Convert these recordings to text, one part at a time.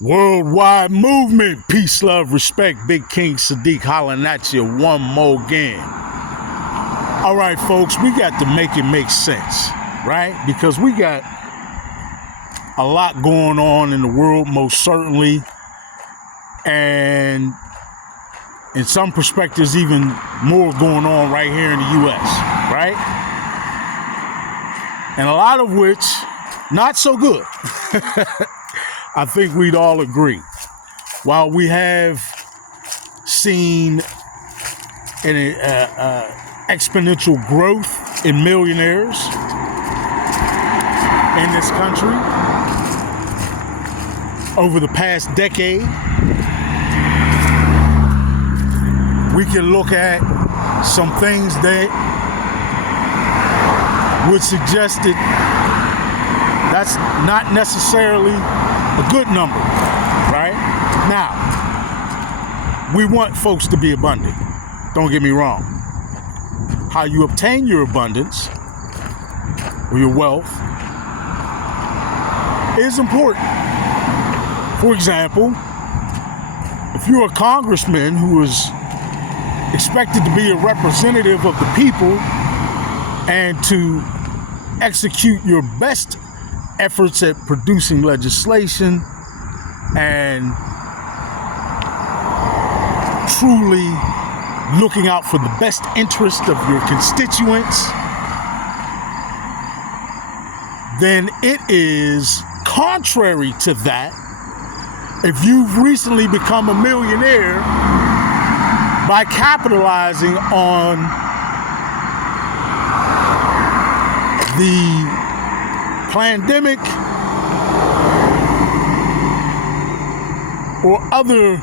Worldwide movement, peace, love, respect. Big King Sadiq hollering at you one more again. All right, folks, we got to make it make sense, right? Because we got a lot going on in the world, most certainly. And in some perspectives, even more going on right here in the U.S., right? And a lot of which, not so good. I think we'd all agree. While we have seen an exponential growth in millionaires in this country over the past decade, we can look at some things that would suggest that that's not necessarily a good number, right? Now, we want folks to be abundant. Don't get me wrong. How you obtain your abundance or your wealth is important. For example, if you're a congressman who is expected to be a representative of the people and to execute your best efforts at producing legislation and truly looking out for the best interest of your constituents, then it is contrary to that if you've recently become a millionaire by capitalizing on the pandemic or other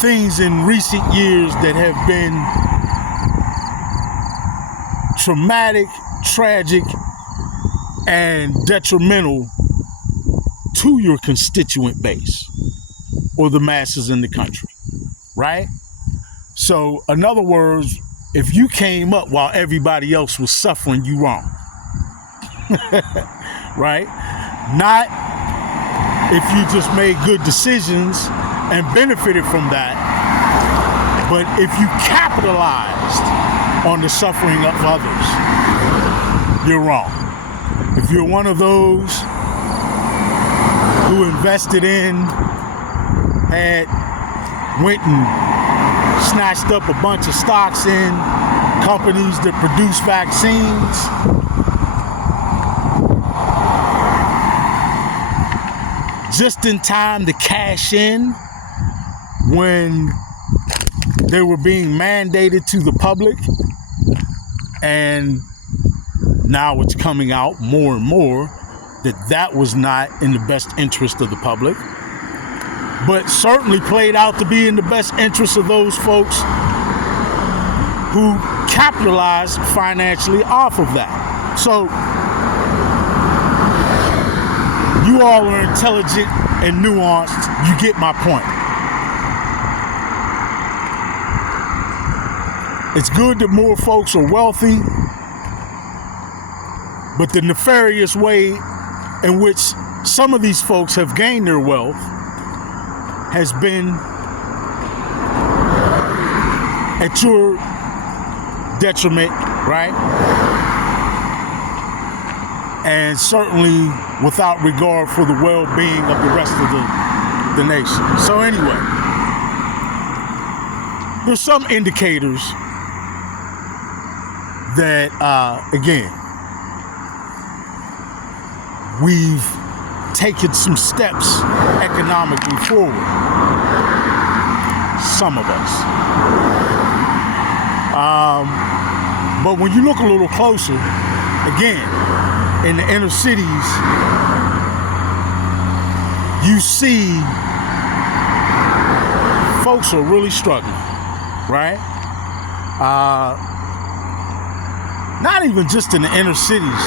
things in recent years that have been traumatic, tragic, and detrimental to your constituent base or the masses in the country, right? So, in other words, if you came up while everybody else was suffering, you wrong. Right? Not if you just made good decisions and benefited from that, but if you capitalized on the suffering of others, you're wrong. If you're one of those who invested in, went and snatched up a bunch of stocks in companies that produce vaccines, just in time to cash in when they were being mandated to the public, and now it's coming out more and more that that was not in the best interest of the public, but certainly played out to be in the best interest of those folks who capitalized financially off of that. So you all are intelligent and nuanced. You get my point. It's good that more folks are wealthy, but the nefarious way in which some of these folks have gained their wealth has been at your detriment, right? And certainly without regard for the well-being of the rest of the nation. So anyway, there's some indicators that, again, we've taken some steps economically forward. Some of us. But when you look a little closer, again, in the inner cities, you see folks are really struggling, right? Not even just in the inner cities.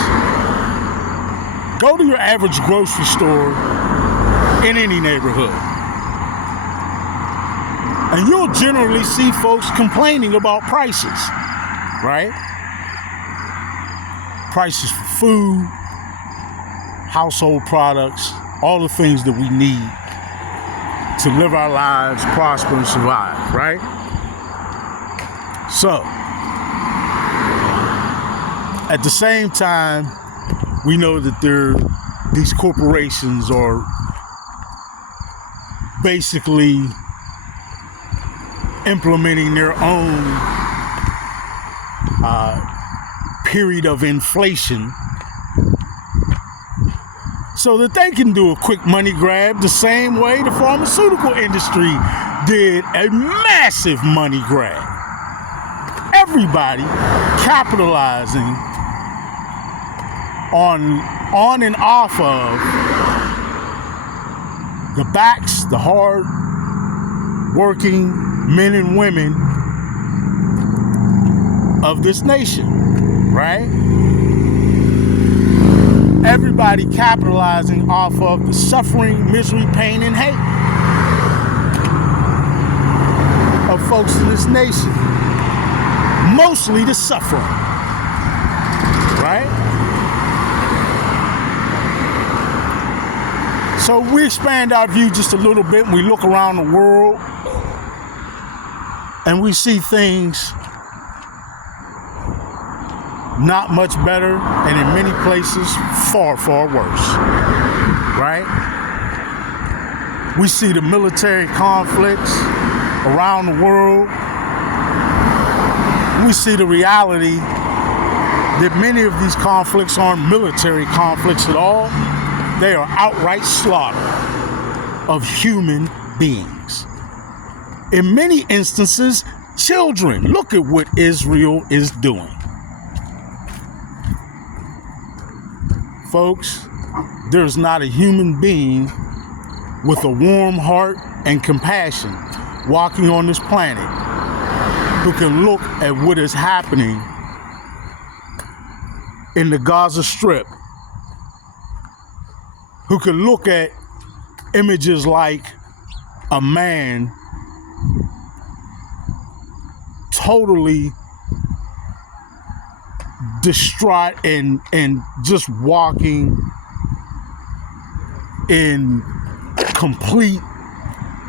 Go to your average grocery store in any neighborhood, and you'll generally see folks complaining about prices, right? Prices for food, household products, all the things that we need to live our lives, prosper, and survive, right? So, at the same time, we know that these corporations are basically implementing their own period of inflation so that they can do a quick money grab the same way the pharmaceutical industry did a massive money grab. Everybody capitalizing on and off of the backs, the hard working men and women of this nation, right? Everybody capitalizing off of the suffering, misery, pain, and hate of folks in this nation. Mostly the suffering, right? So we expand our view just a little bit and we look around the world and we see things not much better, and in many places, far, far worse, right? We see the military conflicts around the world. We see the reality that many of these conflicts aren't military conflicts at all. They are outright slaughter of human beings. In many instances, children. Look at what Israel is doing. Folks, there's not a human being with a warm heart and compassion walking on this planet who can look at what is happening in the Gaza Strip, who can look at images like a man totally distraught and just walking in complete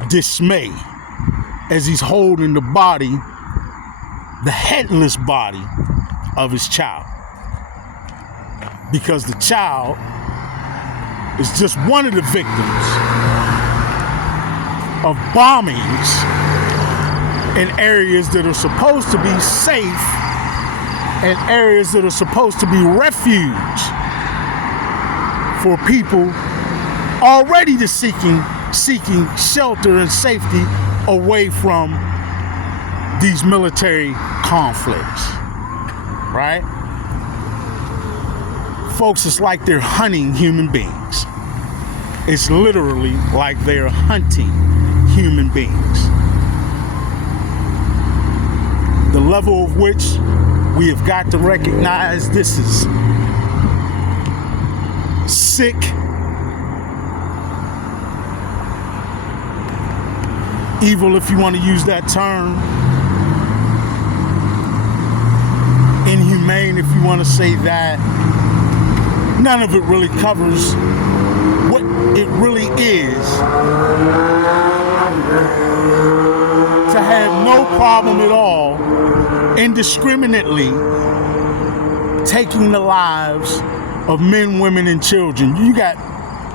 dismay as he's holding the body, the headless body of his child. Because the child is just one of the victims of bombings in areas that are supposed to be safe and areas that are supposed to be refuge for people already seeking shelter and safety away from these military conflicts, right? Folks, it's like they're hunting human beings. It's literally like they're hunting human beings. The level of which we have got to recognize this is sick, evil, if you want to use that term, inhumane, if you want to say that. None of it really covers what it really is to have no problem at all indiscriminately taking the lives of men, women, and children. You got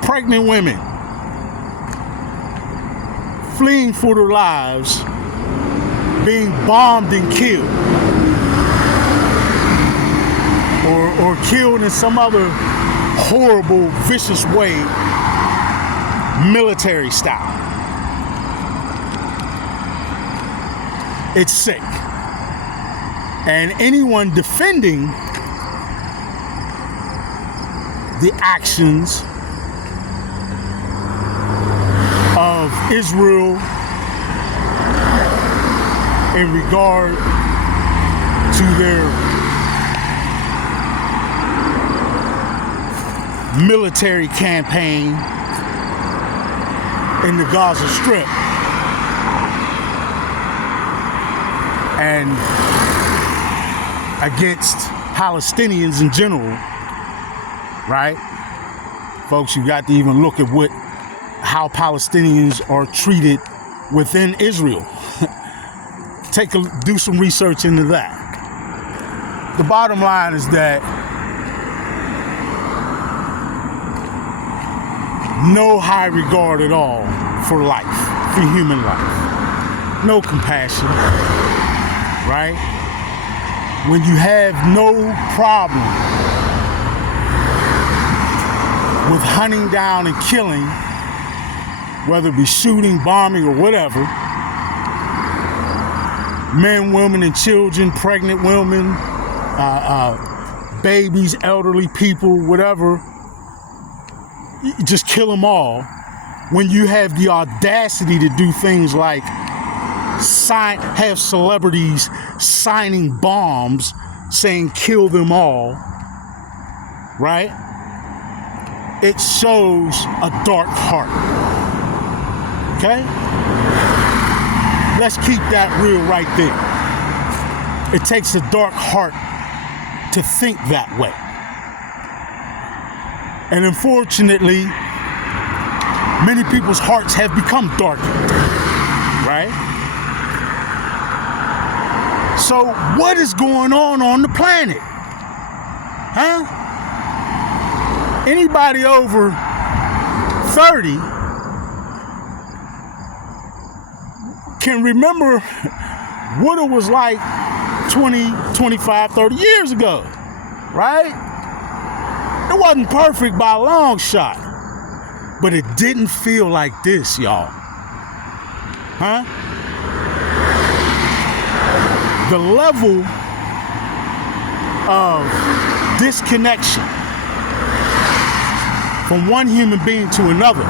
pregnant women fleeing for their lives, being bombed and killed, or killed in some other horrible, vicious way, military style. It's sick. And anyone defending the actions of Israel in regard to their military campaign in the Gaza Strip and against Palestinians in general, right? Folks, you got to even look at how Palestinians are treated within Israel. Do some research into that. The bottom line is that no high regard at all for life, for human life. No compassion, right? When you have no problem with hunting down and killing, whether it be shooting, bombing, or whatever, men, women, and children, pregnant women, babies, elderly people, whatever, you just kill them all. When you have the audacity to do things like have celebrities signing bombs saying kill them all, right? It shows a dark heart. Okay? Let's keep that real right there. It takes a dark heart to think that way. And unfortunately, many people's hearts have become darkened, right? So what is going on the planet? Huh? Anybody over 30 can remember what it was like 20, 25, 30 years ago, right? It wasn't perfect by a long shot, but it didn't feel like this, y'all. Huh? The level of disconnection from one human being to another,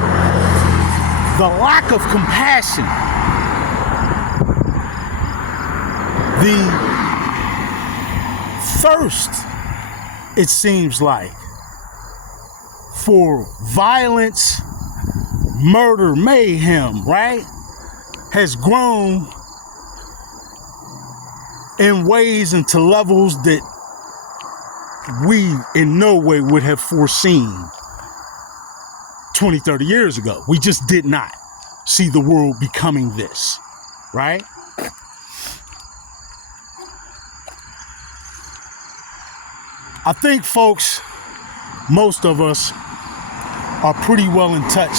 the lack of compassion, the thirst, it seems like, for violence, murder, mayhem, right, has grown in ways and to levels that we in no way would have foreseen 20, 30 years ago. We just did not see the world becoming this, right? I think, folks, most of us are pretty well in touch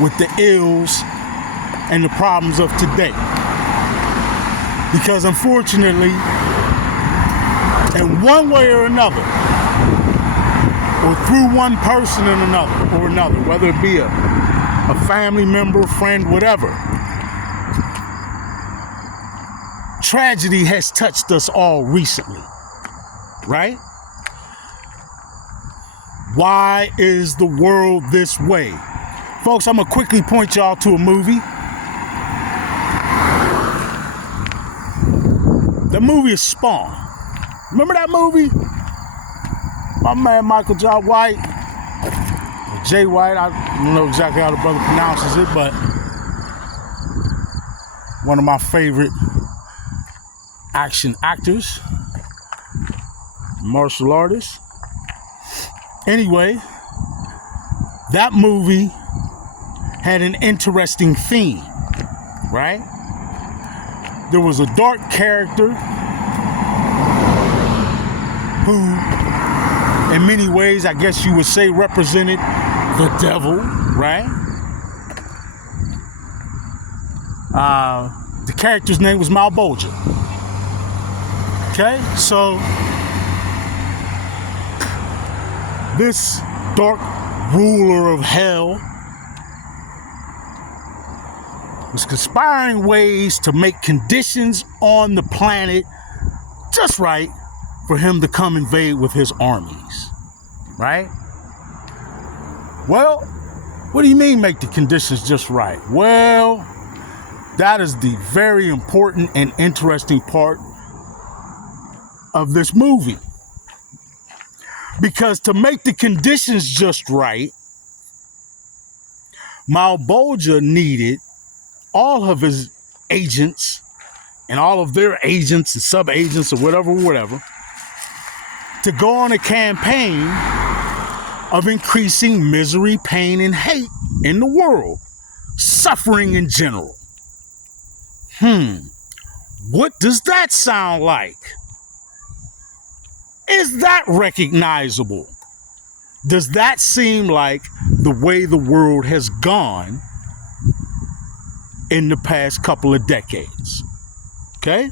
with the ills and the problems of today. Because unfortunately, in one way or another, or through one person and another, whether it be a family member, friend, whatever, tragedy has touched us all recently, right? Why is the world this way? Folks, I'm gonna quickly point y'all to a movie. The movie is Spawn. Remember that movie? My man Michael J. White, Jay White, I don't know exactly how the brother pronounces it, but one of my favorite action actors, martial artists. Anyway, that movie had an interesting theme, right? There was a dark character who, in many ways, I guess you would say, represented the devil, right? The character's name was Malbolgia. Okay, so this dark ruler of hell was conspiring ways to make conditions on the planet just right for him to come invade with his armies, right? Well, what do you mean make the conditions just right? Well, that is the very important and interesting part of this movie. Because to make the conditions just right, Malbolgia needed all of his agents and all of their agents and sub-agents or whatever, to go on a campaign of increasing misery, pain, and hate in the world, suffering in general. What does that sound like? Is that recognizable? Does that seem like the way the world has gone in the past couple of decades? Okay?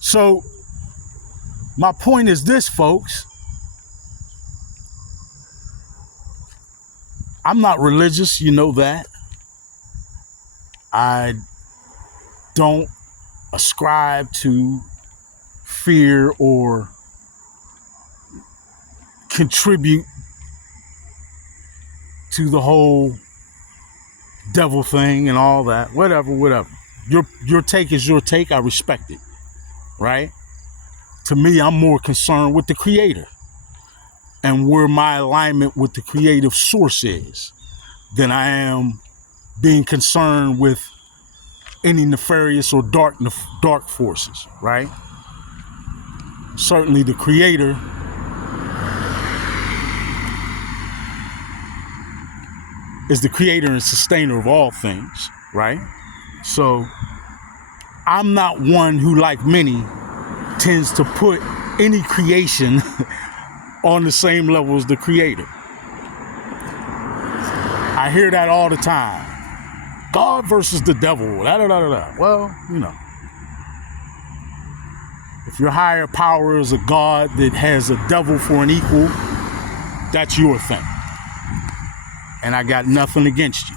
So, my point is this, folks. I'm not religious, you know that. I don't ascribe to fear or contribute to the whole devil thing and all that. Whatever. Your take is your take. I respect it. Right? To me, I'm more concerned with the creator and where my alignment with the creative source is than I am being concerned with any nefarious or dark forces, right? Certainly the creator is the creator and sustainer of all things, right? So I'm not one who, like many, tends to put any creation on the same level as the creator. I hear that all the time. God versus the devil. Well, you know, if your higher power is a God that has a devil for an equal, that's your thing. And I got nothing against you.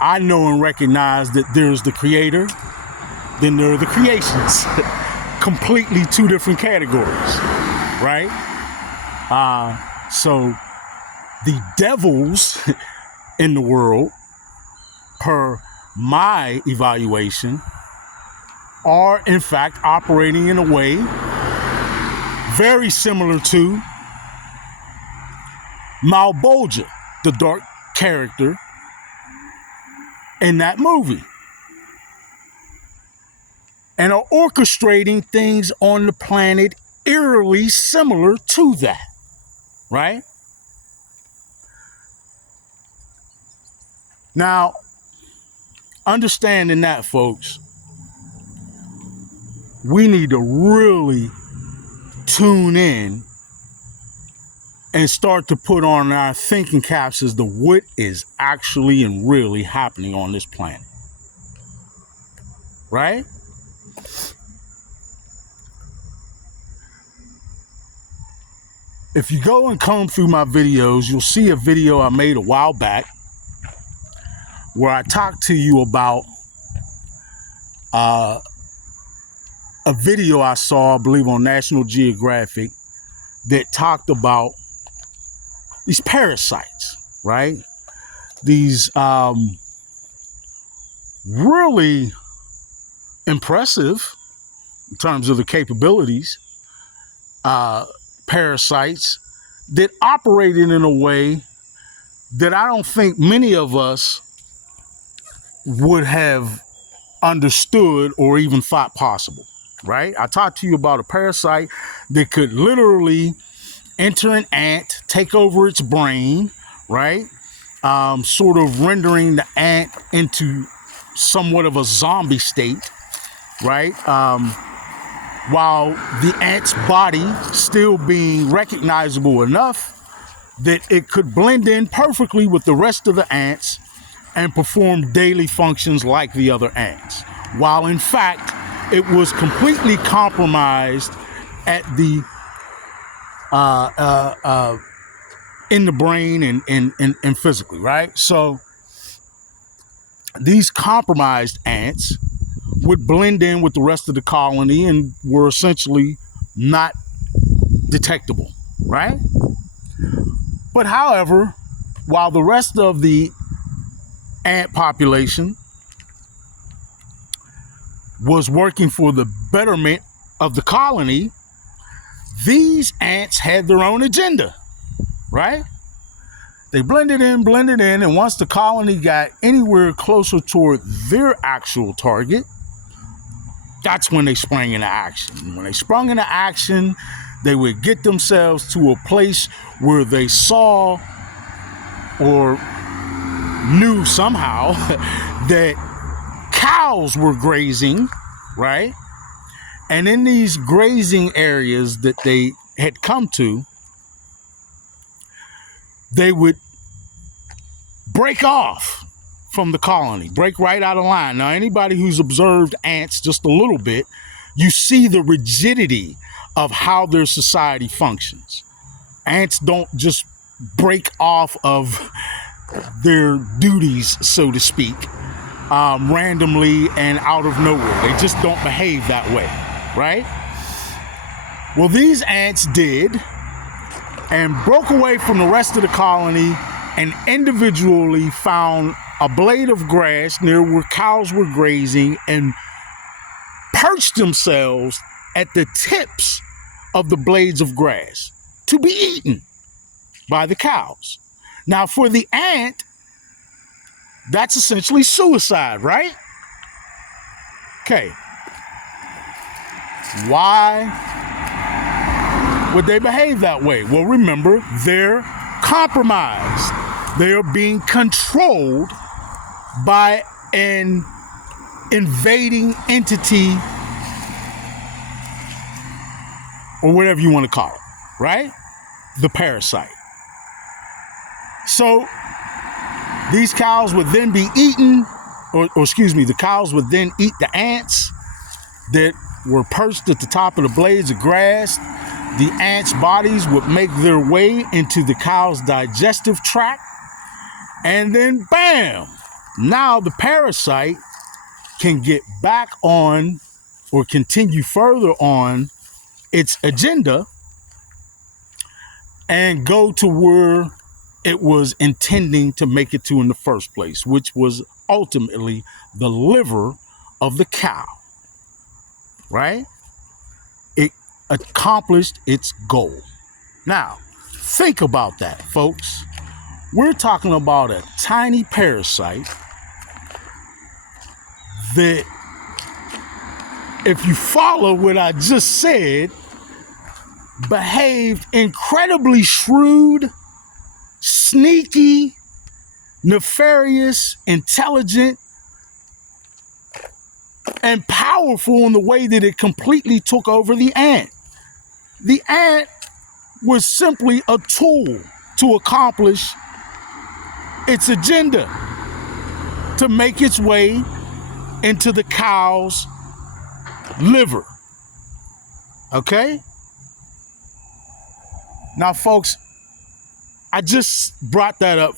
I know and recognize that there's the creator, then there are the creations. Completely two different categories, right? So the devils in the world, per my evaluation, are in fact operating in a way very similar to Malbolgia, the dark character in that movie, and are orchestrating things on the planet eerily similar to that, right? Now, understanding that, folks, we need to really tune in and start to put on our thinking caps as to what is actually and really happening on this planet, right? If you go and comb through my videos, you'll see a video I made a while back where I talked to you about a video I saw, I believe, on National Geographic that talked about these parasites, right? These really impressive in terms of the capabilities, parasites that operated in a way that I don't think many of us would have understood or even thought possible, right? I talked to you about a parasite that could literally enter an ant, take over its brain, right? Sort of rendering the ant into somewhat of a zombie state, right? While the ant's body still being recognizable enough that it could blend in perfectly with the rest of the ants and perform daily functions like the other ants, while in fact it was completely compromised at the in the brain and physically, right? So these compromised ants would blend in with the rest of the colony and were essentially not detectable, right? But however, while the rest of the ant population was working for the betterment of the colony, these ants had their own agenda, right? They blended in, and once the colony got anywhere closer toward their actual target, that's when they sprang into action. When they sprung into action, They would get themselves to a place where they saw or knew somehow that cows were grazing, right? And in these grazing areas that they had come to, they would break off from the colony, break right out of line. Now, anybody who's observed ants just a little bit, you see the rigidity of how their society functions. Ants don't just break off of their duties, so to speak, randomly and out of nowhere. They just don't behave that way, right? Well, these ants did, and broke away from the rest of the colony and individually found a blade of grass near where cows were grazing and perched themselves at the tips of the blades of grass to be eaten by the cows. Now, for the ant, that's essentially suicide, right? Okay. Why would they behave that way? Well, remember, they're compromised. They are being controlled by an invading entity, or whatever you want to call it, right? The parasite. So these cows would then be eaten, or excuse me, the cows would then eat the ants that were perched at the top of the blades of grass. The ants' bodies would make their way into the cow's digestive tract, and then bam! Now the parasite can get back on or continue further on its agenda and go to where it was intending to make it to in the first place, which was ultimately the liver of the cow, right? It accomplished its goal. Now, think about that, folks. We're talking about a tiny parasite that, if you follow what I just said, behaved incredibly shrewd, sneaky, nefarious, intelligent, and powerful in the way that it completely took over the ant. The ant was simply a tool to accomplish its agenda, to make its way into the cow's liver. Okay? Now, folks, I just brought that up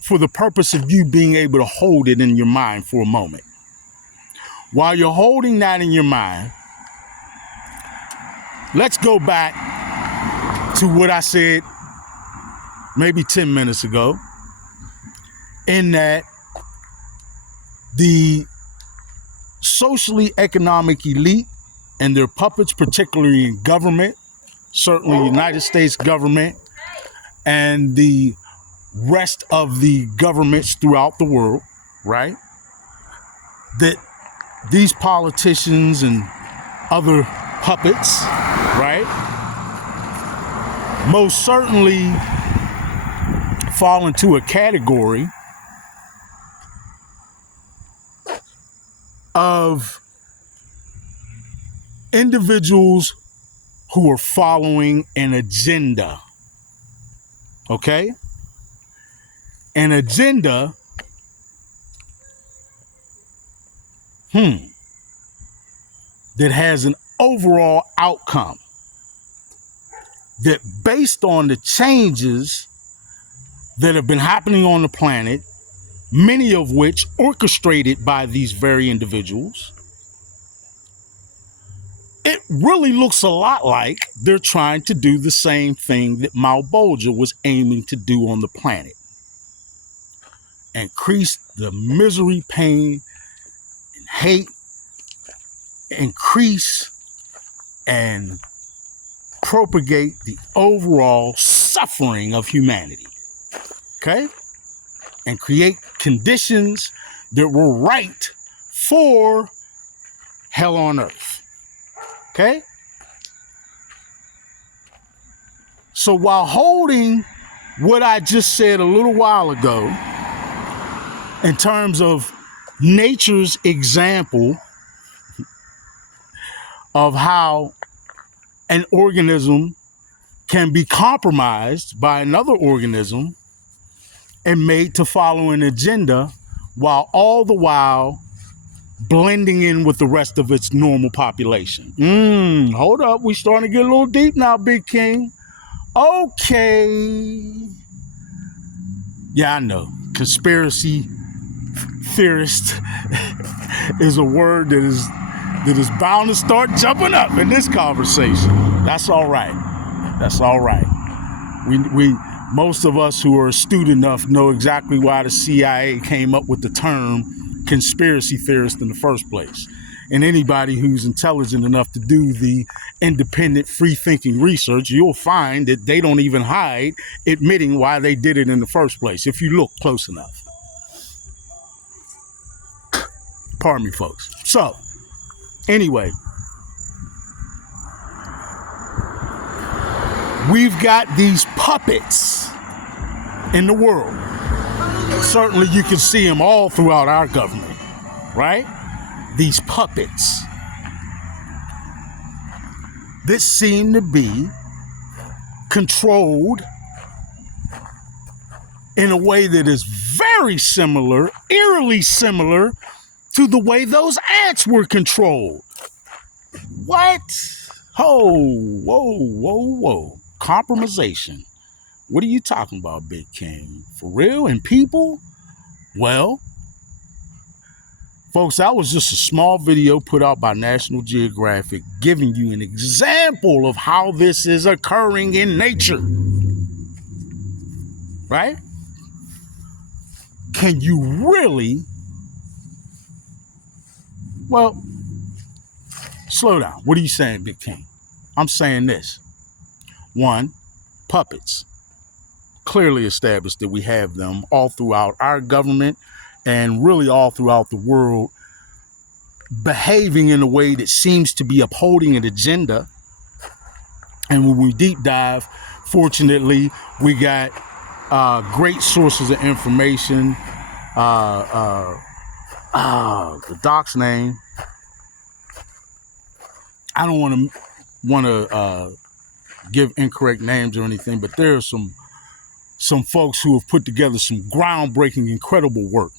for the purpose of you being able to hold it in your mind for a moment. While you're holding that in your mind, let's go back to what I said maybe 10 minutes ago, in that the socially economic elite and their puppets, particularly in government, certainly United States government, and the rest of the governments throughout the world, right? That these politicians and other puppets, right, most certainly fall into a category of individuals who are following an agenda. Okay? An agenda that has an overall outcome that, based on the changes that have been happening on the planet, many of which orchestrated by these very individuals, it really looks a lot like they're trying to do the same thing that Malbolgia was aiming to do on the planet. Increase the misery, pain, and hate. Increase and propagate the overall suffering of humanity. Okay? And create conditions that were right for hell on earth. Okay? So while holding what I just said a little while ago in terms of nature's example of how an organism can be compromised by another organism and made to follow an agenda, while all the while blending in with the rest of its normal population. Hold up. We starting to get a little deep now, Big King. Okay. Yeah, I know. Conspiracy theorist is a word that is bound to start jumping up in this conversation. That's all right. That's all right. We most of us who are astute enough know exactly why the CIA came up with the term conspiracy theorist in the first place. And anybody who's intelligent enough to do the independent, free-thinking research, you'll find that they don't even hide admitting why they did it in the first place, if you look close enough. Pardon me, folks. So, anyway, we've got these puppets in the world. Certainly you can see them all throughout our government, right? These puppets that seem to be controlled in a way that is very similar, eerily similar to the way those ants were controlled. What? Whoa. Compromisation. What are you talking about, Big King? For real? And people? Well, folks, that was just a small video put out by National Geographic giving you an example of how this is occurring in nature. Right? Can you really? Well, slow down. What are you saying, Big King? I'm saying this. One, puppets. Clearly established that we have them all throughout our government and really all throughout the world, behaving in a way that seems to be upholding an agenda. And when we deep dive, fortunately, we got great sources of information. The doc's name. I don't want to give incorrect names or anything, but there are some folks who have put together some groundbreaking, incredible work,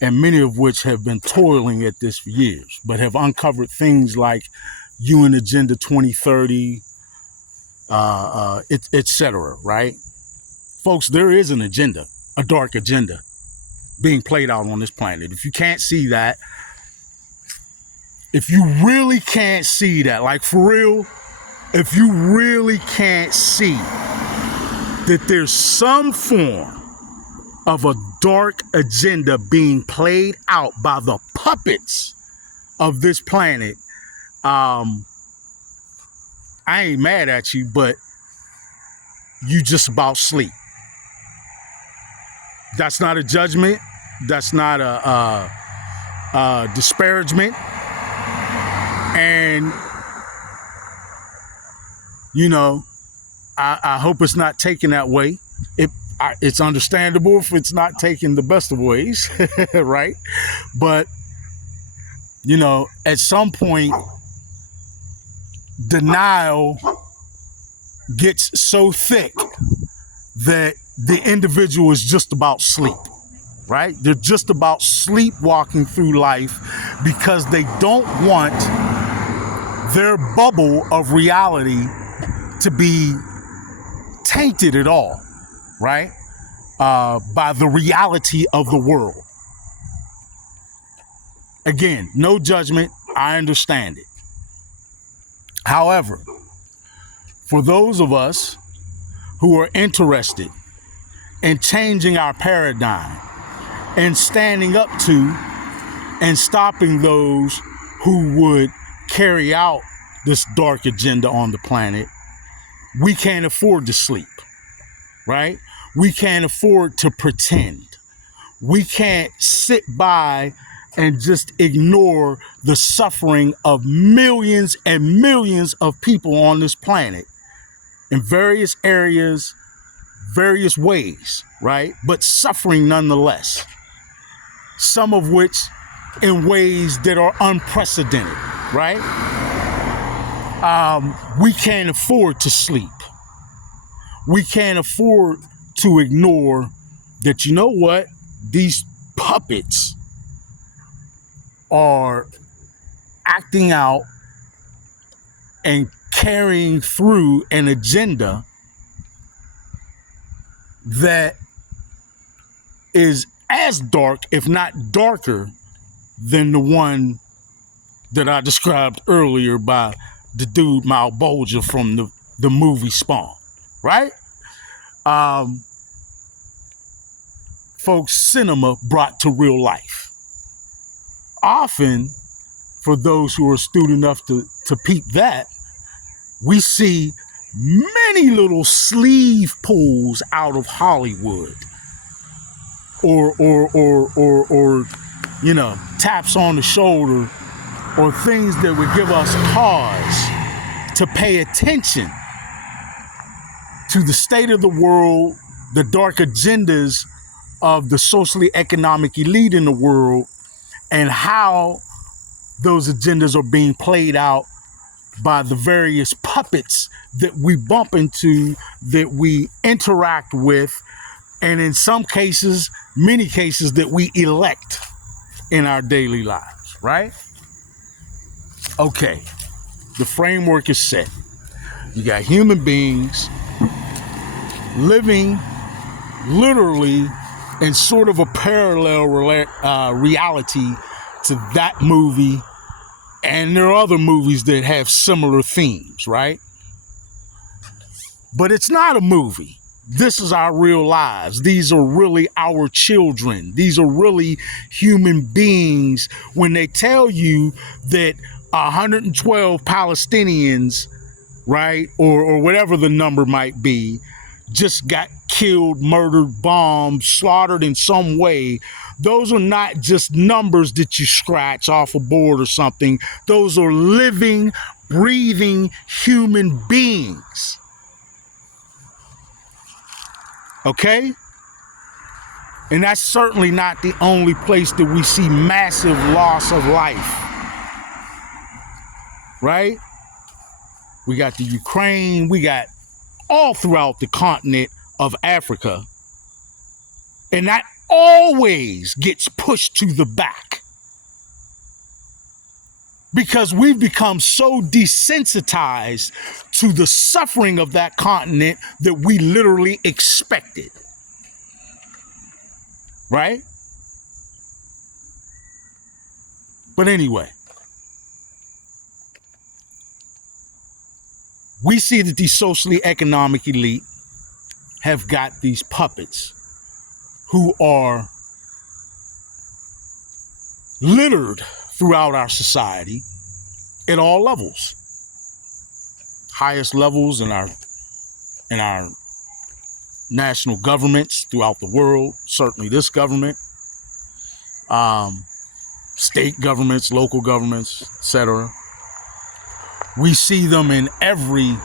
and many of which have been toiling at this for years, but have uncovered things like UN Agenda 2030, etc. Right? Folks, there is an agenda, a dark agenda being played out on this planet. If you can't see that, if you really can't see that, like for real, if you really can't see that there's some form of a dark agenda being played out by the puppets of this planet, I ain't mad at you, but you just about sleep. That's not a judgment. That's not a disparagement. And, you know, I hope it's not taken that way. It's understandable if it's not taken the best of ways, right? But, you know, at some point, denial gets so thick that the individual is just about sleep, right? They're just about sleepwalking through life because they don't want their bubble of reality to be tainted at all, right? By the reality of the world. Again, no judgment. I understand it. However, for those of us who are interested in changing our paradigm and standing up to and stopping those who would carry out this dark agenda on the planet, we can't afford to sleep, right? We can't afford to pretend. We can't sit by and just ignore the suffering of millions and millions of people on this planet in various areas, various ways, right? But suffering nonetheless. Some of which in ways that are unprecedented, right? We can't afford to sleep. We can't afford to ignore that, you know what? These puppets are acting out and carrying through an agenda that is as dark, if not darker, than the one that I described earlier by the dude Malbolgia from the movie Spawn, right? Folks, cinema brought to real life. Often, for those who are astute enough to peep that, we see many little sleeve pulls out of Hollywood, or you know, taps on the shoulder, or things that would give us cause to pay attention to the state of the world, the dark agendas of the socially economic elite in the world, and how those agendas are being played out by the various puppets that we bump into, that we interact with, and in some cases, many cases, that we elect in our daily lives, right? Okay, the framework is set. You got human beings living literally in sort of a parallel reality to that movie, and there are other movies that have similar themes, right? But it's not a movie. This is our real lives. These are really our children. These are really human beings. When they tell you that 112 Palestinians, right, or whatever the number might be, just got killed, murdered, bombed, slaughtered in some way, those are not just numbers that you scratch off a board or something. Those are living, breathing human beings. Okay? And that's certainly not the only place that we see massive loss of life. Right? We got the Ukraine, we got all throughout the continent of Africa. And that always gets pushed to the back. Because we've become so desensitized to the suffering of that continent that we literally expect it. Right? But anyway, we see that the socially economic elite have got these puppets who are littered throughout our society at all levels. Highest levels in our national governments throughout the world, certainly this government, state governments, local governments, etc. We see them in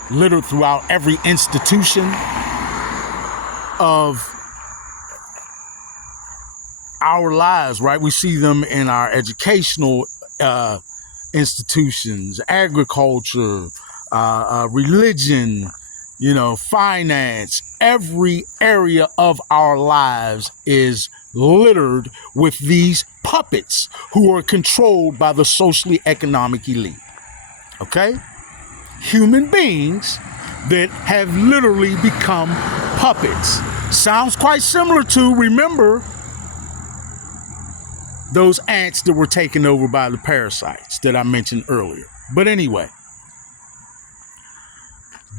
littered throughout every institution of our lives, right? We see them in our educational institutions, agriculture, religion, finance. Every area of our lives is littered with these puppets who are controlled by the socially economic elite. Okay? Human beings that have literally become puppets. Sounds quite similar to, remember, those ants that were taken over by the parasites that I mentioned earlier. But anyway,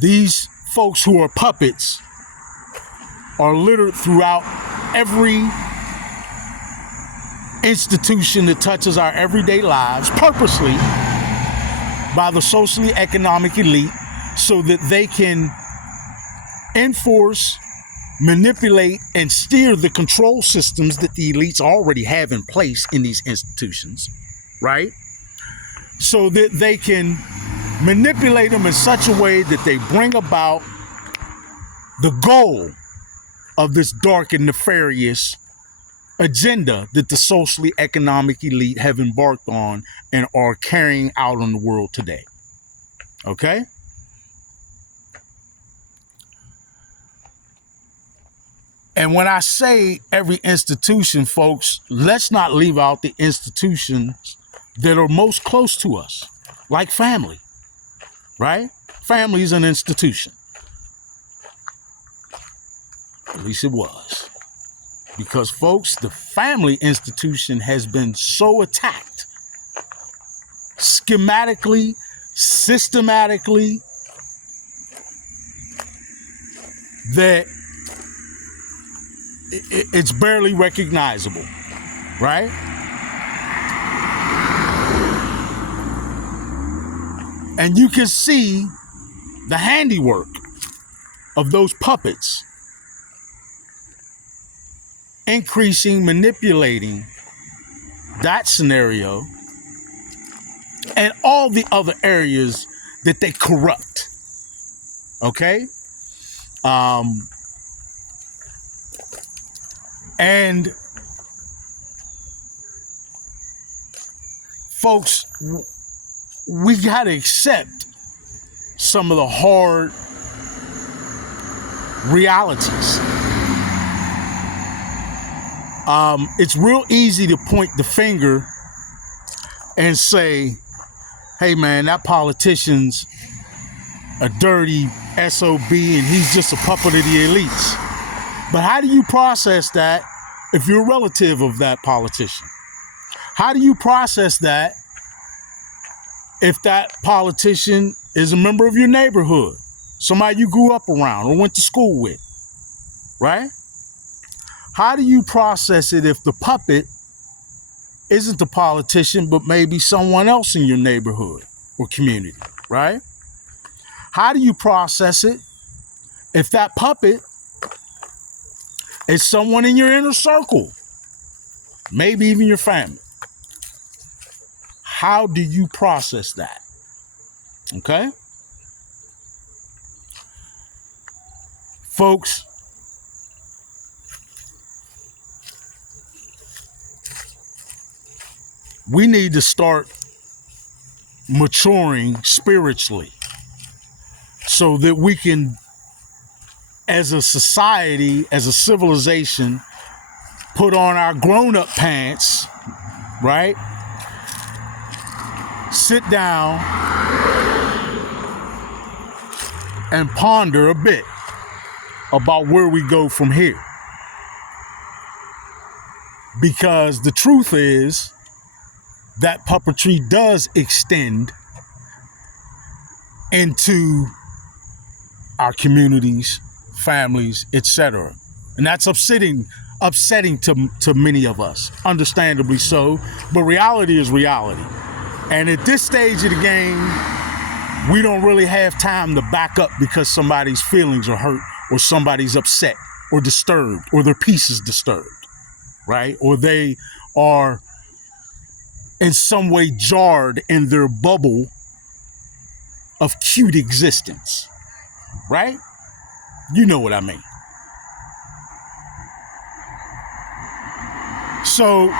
these folks who are puppets are littered throughout every institution that touches our everyday lives, purposely by the socially economic elite, so that they can enforce, manipulate, and steer the control systems that the elites already have in place in these institutions, right? So that they can manipulate them in such a way that they bring about the goal of this dark and nefarious agenda that the socially economic elite have embarked on and are carrying out on the world today. Okay? And when I say every institution, folks, let's not leave out the institutions that are most close to us, like family, right? Family is an institution. At least it was. Because, folks, the family institution has been so attacked, schematically, systematically, that it's barely recognizable, right? And you can see the handiwork of those puppets increasing, manipulating that scenario and all the other areas that they corrupt. Okay? And folks, we got to accept some of the hard realities. It's real easy to point the finger and say, hey man, that politician's a dirty SOB and he's just a puppet of the elites. But how do you process that if you're a relative of that politician? How do you process that if that politician is a member of your neighborhood, somebody you grew up around or went to school with, right? How do you process it if the puppet isn't the politician, but maybe someone else in your neighborhood or community, right? How do you process it if that puppet is someone in your inner circle, maybe even your family? How do you process that? Okay? Folks, we need to start maturing spiritually so that we can, as a society, as a civilization, put on our grown-up pants, right? Sit down and ponder a bit about where we go from here. Because the truth is that puppetry does extend into our communities, families, etc. And that's upsetting to many of us, understandably so, but reality is reality. And at this stage of the game, we don't really have time to back up because somebody's feelings are hurt or somebody's upset or disturbed or their peace is disturbed, right? Or they are in some way jarred in their bubble of cute existence, right? You know what I mean. So,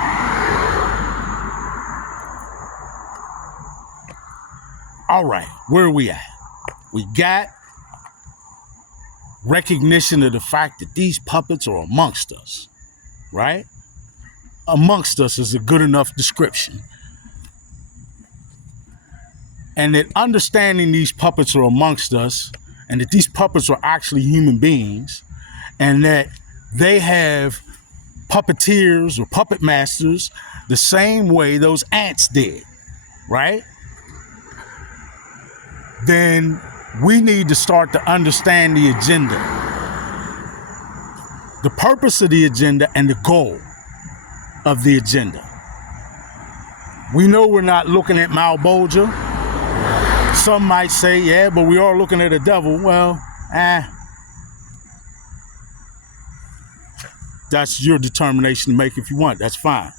all right, where are we at? We got recognition of the fact that these puppets are amongst us, right? Amongst us is a good enough description. And that understanding these puppets are amongst us, and that these puppets are actually human beings, and that they have puppeteers or puppet masters the same way those ants did, right? Then we need to start to understand the agenda, the purpose of the agenda, and the goal of the agenda. We know we're not looking at Malbolgia. Some might say, yeah, but we are looking at a devil. Well, that's your determination to make if you want. That's fine.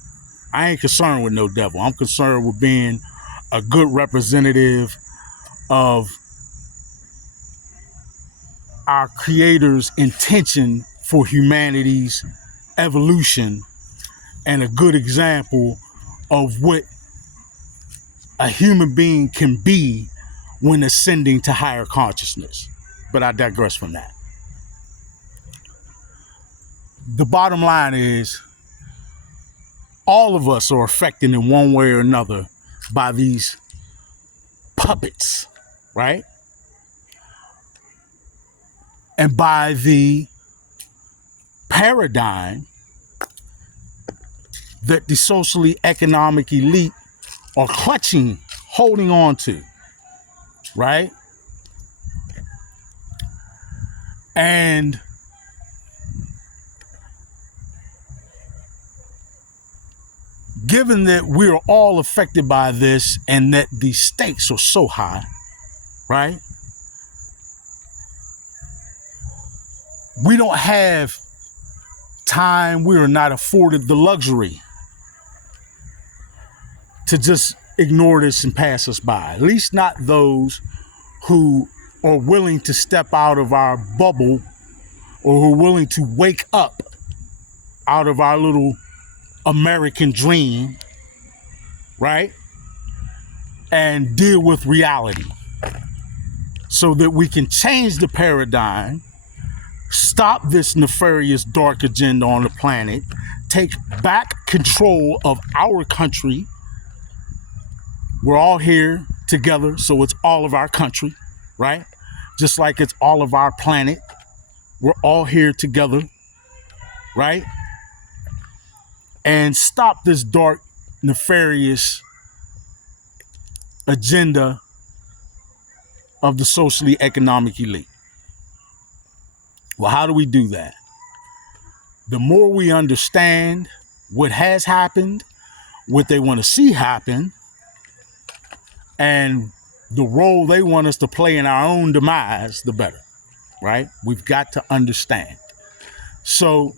I ain't concerned with no devil. I'm concerned with being a good representative of our Creator's intention for humanity's evolution and a good example of what a human being can be when ascending to higher consciousness. But I digress from that. The bottom line is all of us are affected in one way or another by these puppets, right? And by the paradigm that the socially economic elite are clutching, holding on to, right? And given that we're all affected by this and that the stakes are so high, right? We don't have time. We are not afforded the luxury to just ignore this and pass us by. At least not those who are willing to step out of our bubble or who are willing to wake up out of our little American dream, right? And deal with reality so that we can change the paradigm, stop this nefarious dark agenda on the planet, take back control of our country. We're all here together, so it's all of our country, right? Just like it's all of our planet. We're all here together, right? And stop this dark, nefarious agenda of the socially economic elite. Well, how do we do that? The more we understand what has happened, what they want to see happen, and the role they want us to play in our own demise, the better, right? We've got to understand. So,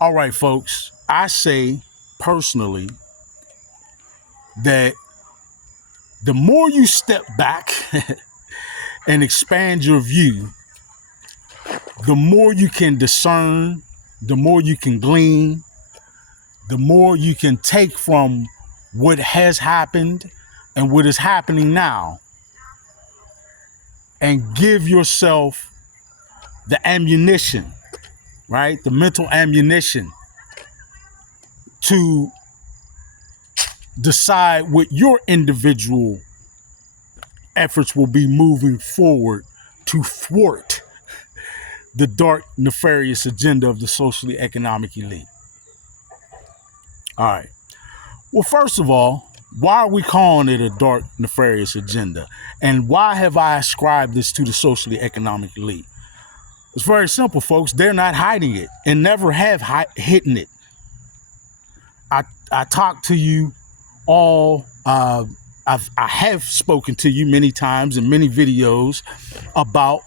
all right, folks, I say personally that the more you step back and expand your view, the more you can discern, the more you can glean, the more you can take from what has happened and what is happening now and give yourself the ammunition, right? The mental ammunition to decide what your individual efforts will be moving forward to thwart the dark, nefarious agenda of the socially economic elite. All right. Well, first of all, why are we calling it a dark, nefarious agenda? And why have I ascribed this to the socially economic elite? It's very simple, folks. They're not hiding it and never have hidden it. I talked to you all. I have spoken to you many times in many videos about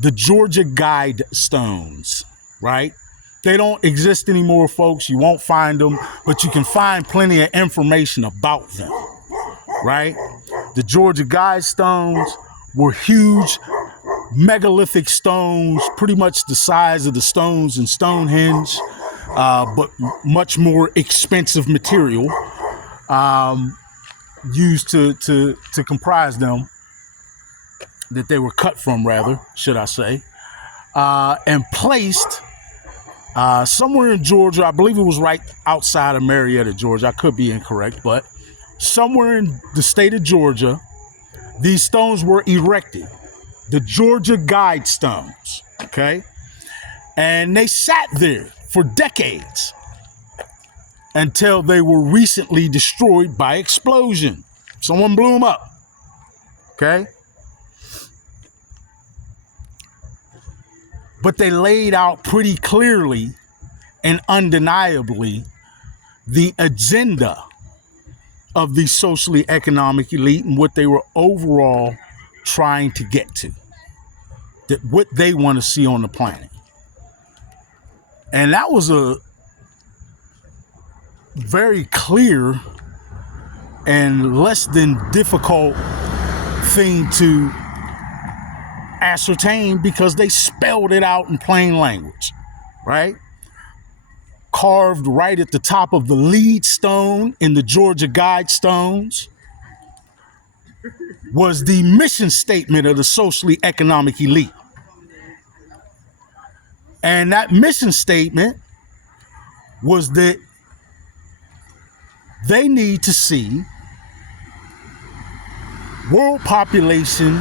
the Georgia Guide stones, right? They don't exist anymore, folks. You won't find them, but you can find plenty of information about them, right? The Georgia Guide stones were huge megalithic stones, pretty much the size of the stones in Stonehenge, but much more expensive material used to comprise them, that they were cut from, rather, should I say, and placed somewhere in Georgia. I believe it was right outside of Marietta, Georgia. I could be incorrect, but somewhere in the state of Georgia, these stones were erected. The Georgia Guide stones, okay? And they sat there for decades until they were recently destroyed by explosion. Someone blew them up, okay? But they laid out pretty clearly and undeniably the agenda of the socially economic elite and what they were overall trying to get to, that what they want to see on the planet. And that was a very clear and less than difficult thing to ascertain because they spelled it out in plain language, right? Carved right at the top of the lead stone in the Georgia Guidestones was the mission statement of the socially economic elite. And that mission statement was that they need to see world population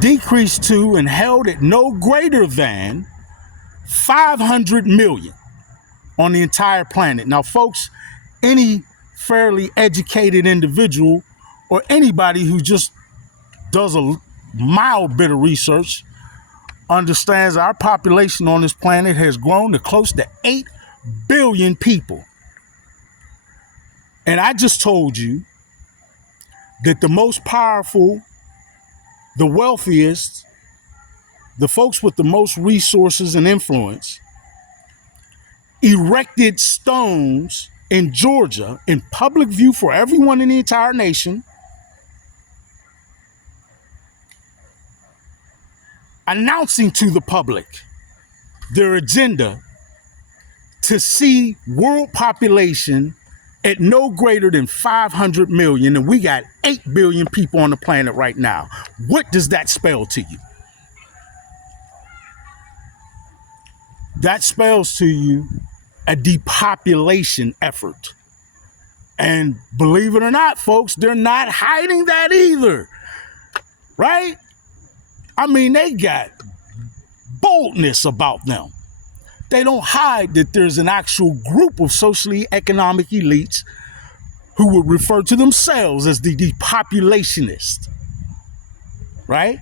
decreased to and held at no greater than 500 million on the entire planet. Now, folks, any fairly educated individual or anybody who just does a mild bit of research understands our population on this planet has grown to close to 8 billion people. And I just told you that the most powerful, the wealthiest, the folks with the most resources and influence erected stones in Georgia in public view for everyone in the entire nation, announcing to the public their agenda to see world population at no greater than 500 million, and we got 8 billion people on the planet right now. What does that spell to you? That spells to you a depopulation effort. And believe it or not, folks, they're not hiding that either, right? I mean, they got boldness about them. They don't hide that there's an actual group of socially economic elites who would refer to themselves as the depopulationists, right?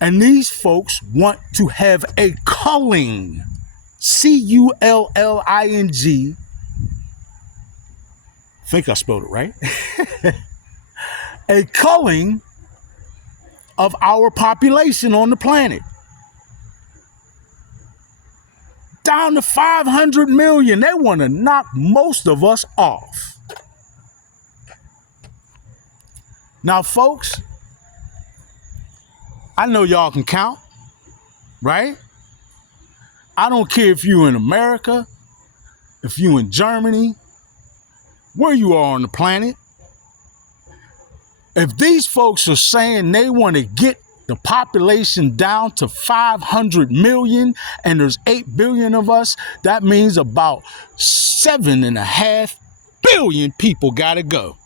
And these folks want to have a culling, C-U-L-L-I-N-G. I think I spelled it right. A culling of our population on the planet. Down to 500 million. They want to knock most of us off. Now, folks, I know y'all can count, right? I don't care if you're in America, if you're in Germany, where you are on the planet. If these folks are saying they want to get the population down to 500 million and there's 8 billion of us, that means about 7.5 billion people got to go.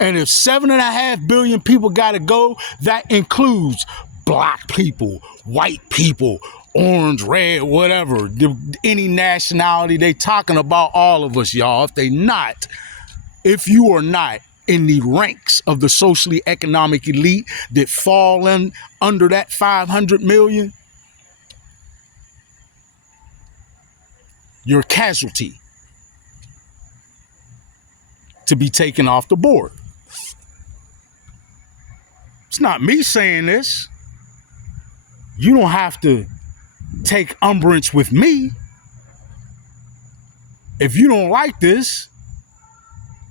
And if 7.5 billion people got to go, that includes black people, white people, orange, red, whatever, any nationality. They talking about all of us, y'all. If you are not in the ranks of the socially economic elite that fall in under that 500 million, you're a casualty to be taken off the board. It's not me saying this. You don't have to take umbrage with me. If you don't like this,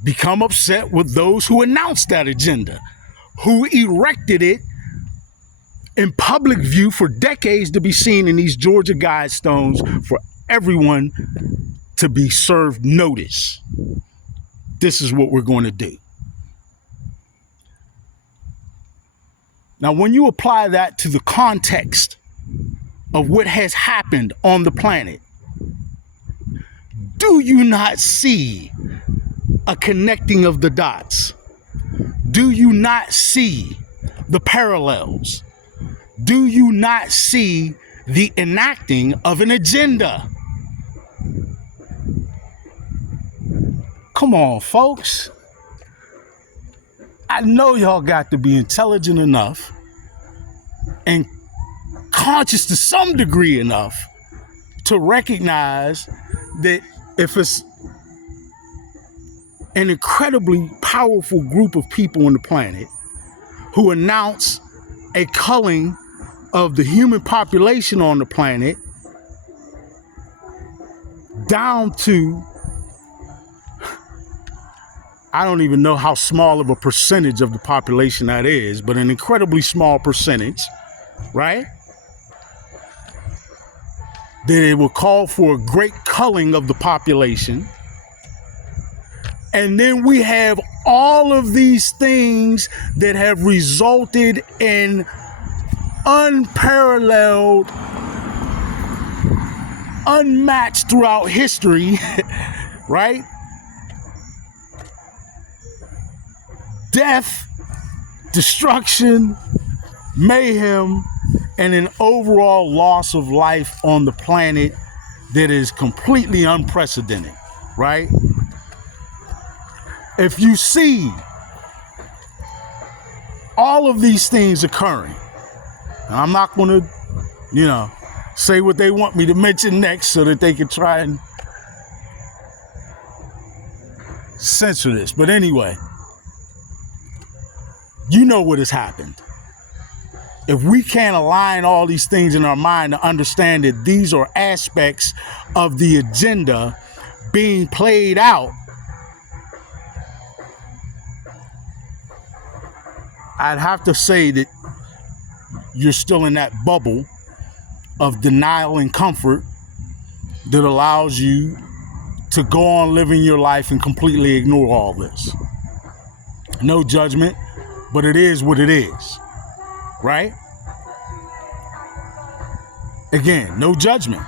become upset with those who announced that agenda, who erected it in public view for decades to be seen in these Georgia Guidestones for everyone to be served notice. This is what we're going to do. Now, when you apply that to the context of what has happened on the planet, do you not see a connecting of the dots? Do you not see the parallels? Do you not see the enacting of an agenda? Come on, folks. I know y'all got to be intelligent enough and conscious to some degree enough to recognize that if it's an incredibly powerful group of people on the planet who announce a culling of the human population on the planet down to I don't even know how small of a percentage of the population that is, but an incredibly small percentage, right? That it will call for a great culling of the population. And then we have all of these things that have resulted in unparalleled, unmatched throughout history, right? Death, destruction, mayhem, and an overall loss of life on the planet that is completely unprecedented, right? If you see all of these things occurring, and I'm not going to, say what they want me to mention next so that they can try and censor this. But anyway, you know what has happened. If we can't align all these things in our mind to understand that these are aspects of the agenda being played out, I'd have to say that you're still in that bubble of denial and comfort that allows you to go on living your life and completely ignore all this. No judgment, but it is what it is, right? Again, no judgment,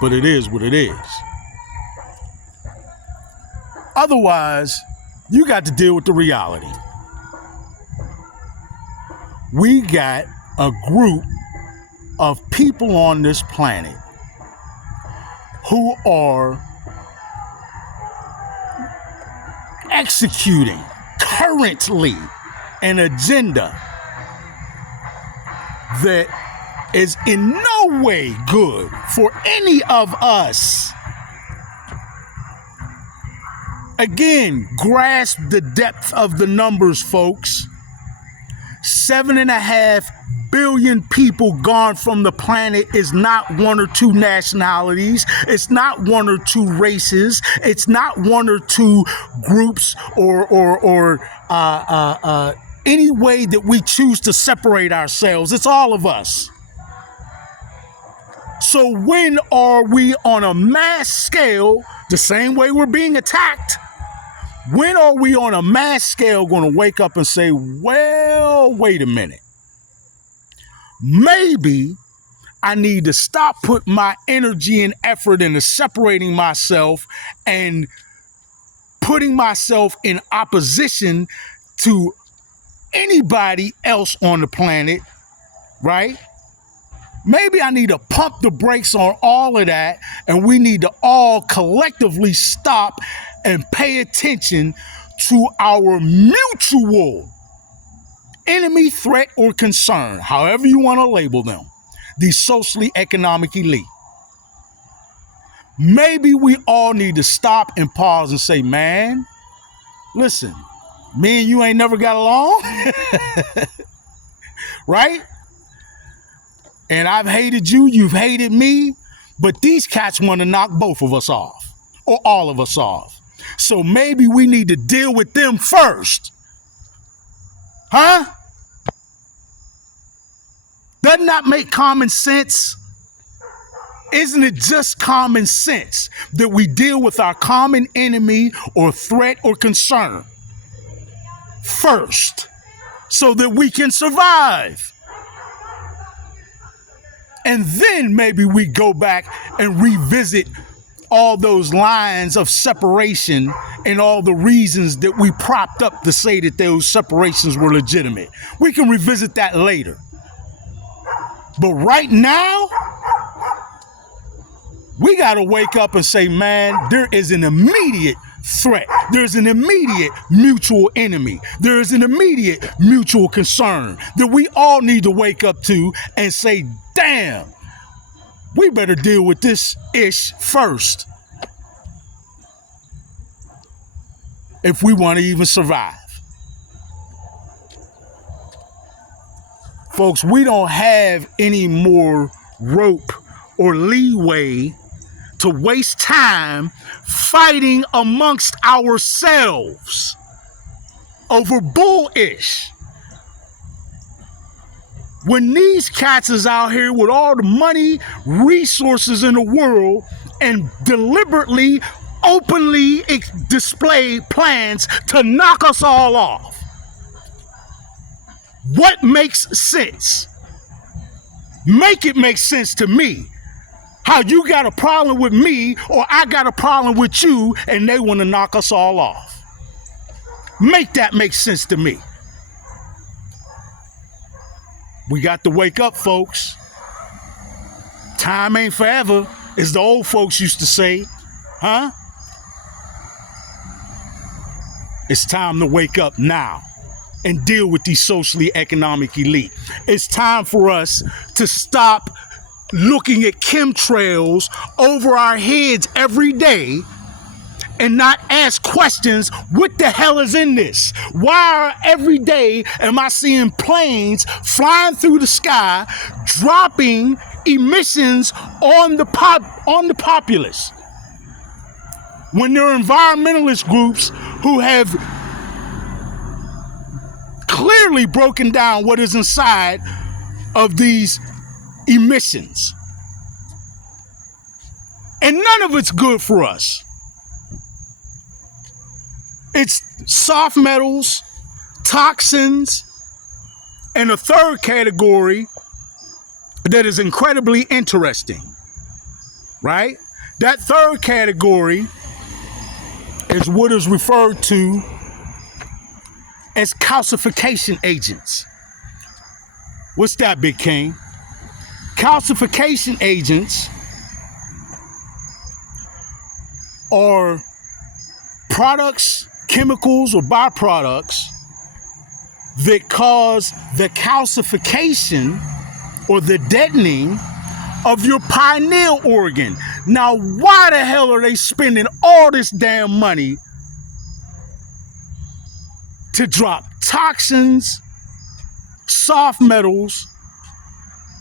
but it is what it is. Otherwise, you got to deal with the reality. We got a group of people on this planet who are executing currently an agenda that is in no way good for any of us. Again, grasp the depth of the numbers, folks. 7.5 billion people gone from the planet is not one or two nationalities. It's not one or two races. It's not one or two groups or any way that we choose to separate ourselves. It's all of us. So when are we on a mass scale, the same way we're being attacked, when are we on a mass scale going to wake up and say, well, wait a minute. Maybe I need to stop putting my energy and effort into separating myself and putting myself in opposition to anybody else on the planet, right? Maybe I need to pump the brakes on all of that, and we need to all collectively stop and pay attention to our mutual enemy, threat, or concern, however you want to label them, the socially economic elite. Maybe we all need to stop and pause and say, man, listen, me and you ain't never got along, right? And I've hated you, you've hated me, but these cats want to knock both of us off, or all of us off. So maybe we need to deal with them first. Huh? Doesn't that make common sense? Isn't it just common sense that we deal with our common enemy or threat or concern first so that we can survive? And then maybe we go back and revisit all those lines of separation and all the reasons that we propped up to say that those separations were legitimate. We can revisit that later. But right now, we got to wake up and say, man, there is an immediate threat. There's an immediate mutual enemy. There is an immediate mutual concern that we all need to wake up to and say, damn, we better deal with this ish first if we want to even survive. Folks, we don't have any more rope or leeway to waste time fighting amongst ourselves over bullish. When these cats is out here with all the money, resources in the world, and deliberately, openly display plans to knock us all off. What makes sense? Make it make sense to me. How you got a problem with me or I got a problem with you and they want to knock us all off. Make that make sense to me. We got to wake up, folks. Time ain't forever, as the old folks used to say, huh? It's time to wake up now and deal with these socially economic elite. It's time for us to stop looking at chemtrails over our heads every day and not ask questions. What the hell is in this? Why every day am I seeing planes flying through the sky, dropping emissions on the populace? When there are environmentalist groups who have clearly broken down what is inside of these emissions. And none of it's good for us. It's soft metals, toxins, and a third category that is incredibly interesting, right? That third category is what is referred to as calcification agents. What's that, Big King? Calcification agents are products, chemicals, or byproducts that cause the calcification or the deadening of your pineal organ. Now, why the hell are they spending all this damn money to drop toxins, soft metals,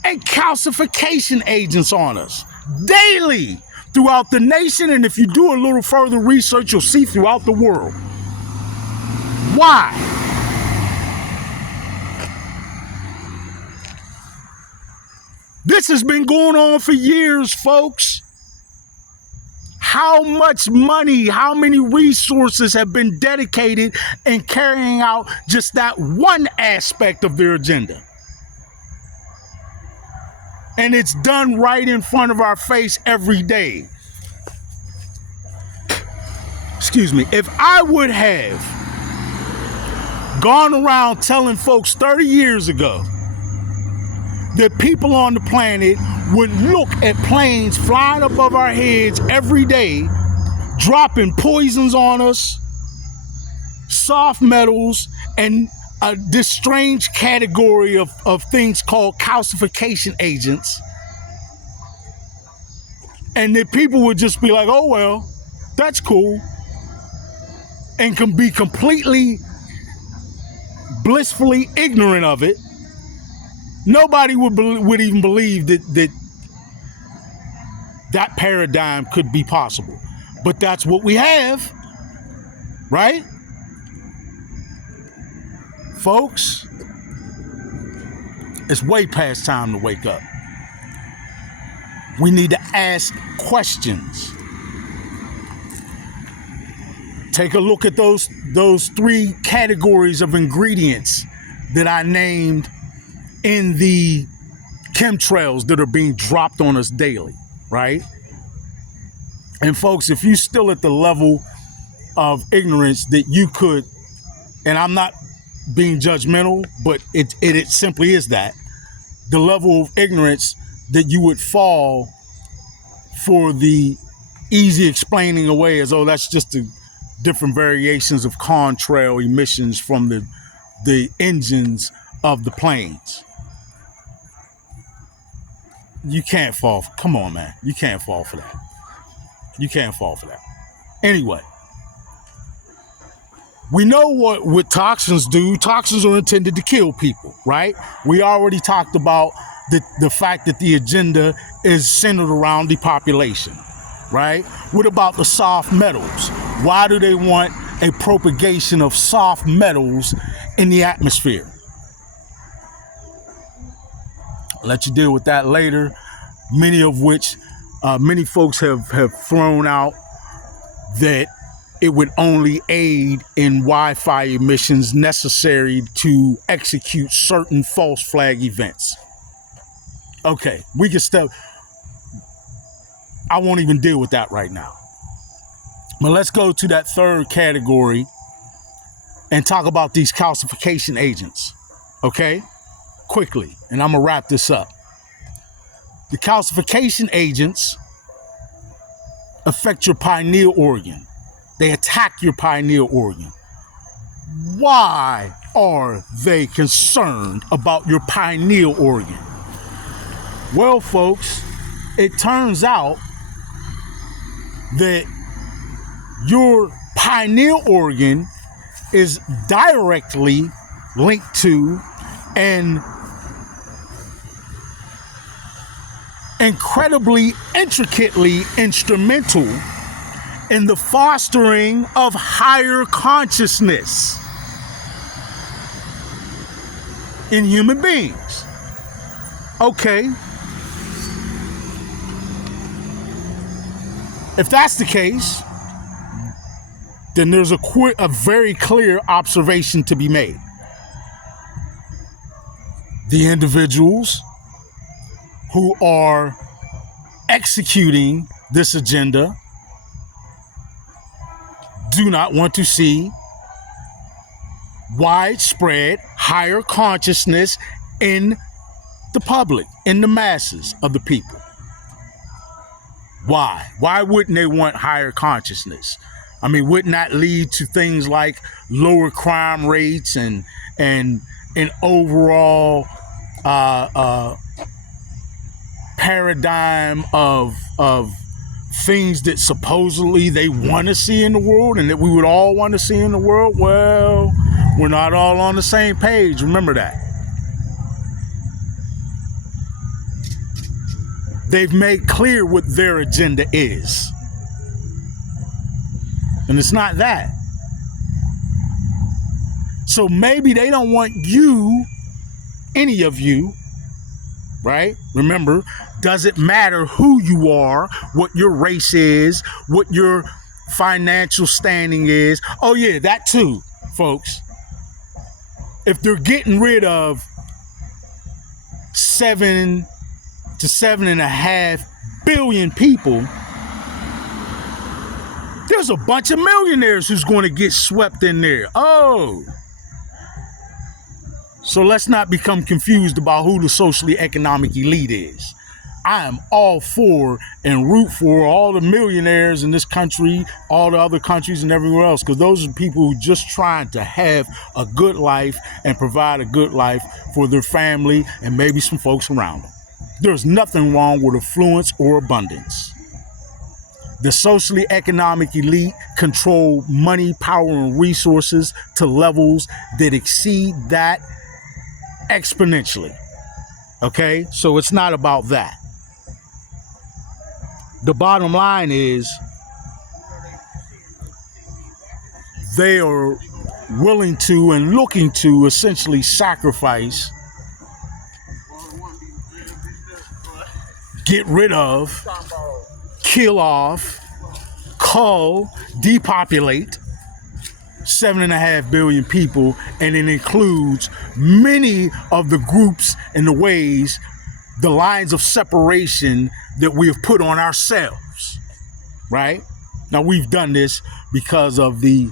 and calcification agents on us daily throughout the nation? And if you do a little further research, you'll see throughout the world. Why? This has been going on for years, folks. How much money, how many resources have been dedicated in carrying out just that one aspect of their agenda? And it's done right in front of our face every day. Excuse me. If I would have gone around telling folks 30 years ago that people on the planet would look at planes flying above our heads every day, dropping poisons on us, soft metals, and this strange category of things called calcification agents, and that people would just be like, oh, well, that's cool, and can be completely blissfully ignorant of it, nobody would even believe that paradigm could be possible. But that's what we have, right? Folks, it's way past time to wake up. We need to ask questions. Take a look at those three categories of ingredients that I named in the chemtrails that are being dropped on us daily, right? And folks, if you're still at the level of ignorance that you could, and I'm not being judgmental, but it simply is that, the level of ignorance that you would fall for the easy explaining away as, oh, that's just the different variations of contrail emissions from the engines of the planes. You can't fall. Come on, man. You can't fall for that. You can't fall for that. Anyway, we know what toxins do. Toxins are intended to kill people, right? We already talked about the fact that the agenda is centered around depopulation. right? What about the soft metals? Why do they want a propagation of soft metals in the atmosphere? I'll let you deal with that later. Many of which, many folks have thrown out that it would only aid in Wi-Fi emissions necessary to execute certain false flag events. Okay, we can step. I won't even deal with that right now. But let's go to that third category and talk about these calcification agents. Okay, quickly, and I'm gonna wrap this up. The calcification agents affect your pineal organ. They attack your pineal organ. Why are they concerned about your pineal organ? Well, folks, it turns out that your pineal organ is directly linked to and incredibly intricately instrumental in the fostering of higher consciousness in human beings. Okay. If that's the case, then there's a very clear observation to be made. The individuals who are executing this agenda do not want to see widespread higher consciousness in the public, in the masses of the people. Why? Why wouldn't they want higher consciousness? I mean, wouldn't that lead to things like lower crime rates and an overall paradigm of things that supposedly they want to see in the world and that we would all want to see in the world? Well, we're not all on the same page. Remember that. They've made clear what their agenda is. And it's not that. So maybe they don't want you, any of you, right? Remember, doesn't matter who you are, what your race is, what your financial standing is. Oh yeah, that too, folks. If they're getting rid of 7 to 7.5 billion people, there's a bunch of millionaires who's going to get swept in there. Oh. So let's not become confused about who the socially economic elite is. I am all for and root for all the millionaires in this country, all the other countries and everywhere else, because those are people who just trying to have a good life and provide a good life for their family and maybe some folks around them. There's nothing wrong with affluence or abundance. The socially economic elite control money, power, and resources to levels that exceed that exponentially. Okay? So it's not about that. The bottom line is they are willing to and looking to essentially sacrifice, get rid of, kill off, cull, depopulate 7.5 billion people, and it includes many of the groups and the ways, the lines of separation that we have put on ourselves, right? Now, we've done this because of the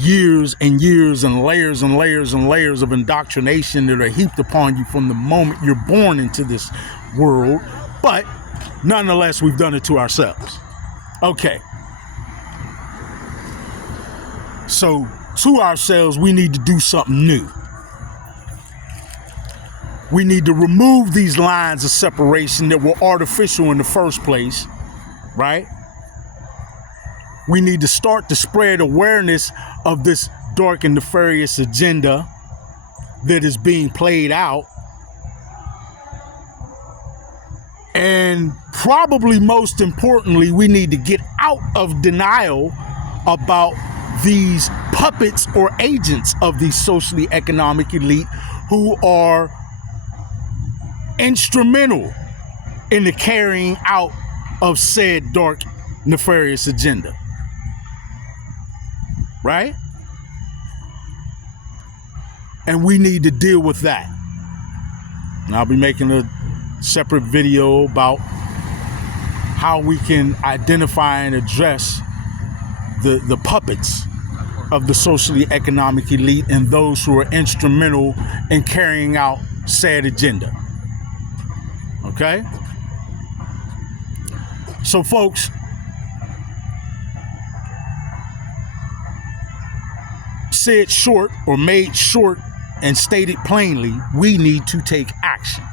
years and years and layers and layers and layers of indoctrination that are heaped upon you from the moment you're born into this world, but nonetheless, we've done it to ourselves. Okay. So, to ourselves, we need to do something new. We need to remove these lines of separation that were artificial in the first place, right? We need to start to spread awareness of this dark and nefarious agenda that is being played out. And probably most importantly, we need to get out of denial about these puppets or agents of the socially economic elite who are instrumental in the carrying out of said dark, nefarious agenda. Right? And we need to deal with that. And I'll be making a separate video about how we can identify and address the puppets of the socially economic elite and those who are instrumental in carrying out said agenda. Okay? So folks, said short or made short and stated plainly, we need to take action.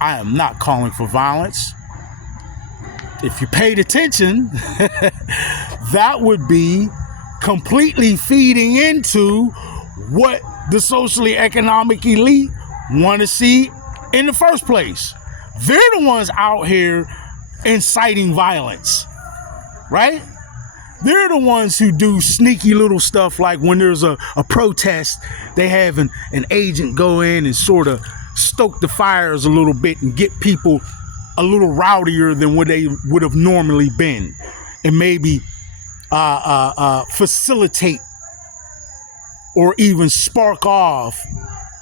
I am not calling for violence. If you paid attention, that would be completely feeding into what the socially economic elite want to see in the first place. They're the ones out here inciting violence, right? They're the ones who do sneaky little stuff like when there's a protest, they have an agent go in and sort of stoke the fires a little bit and get people a little rowdier than what they would have normally been, and maybe facilitate or even spark off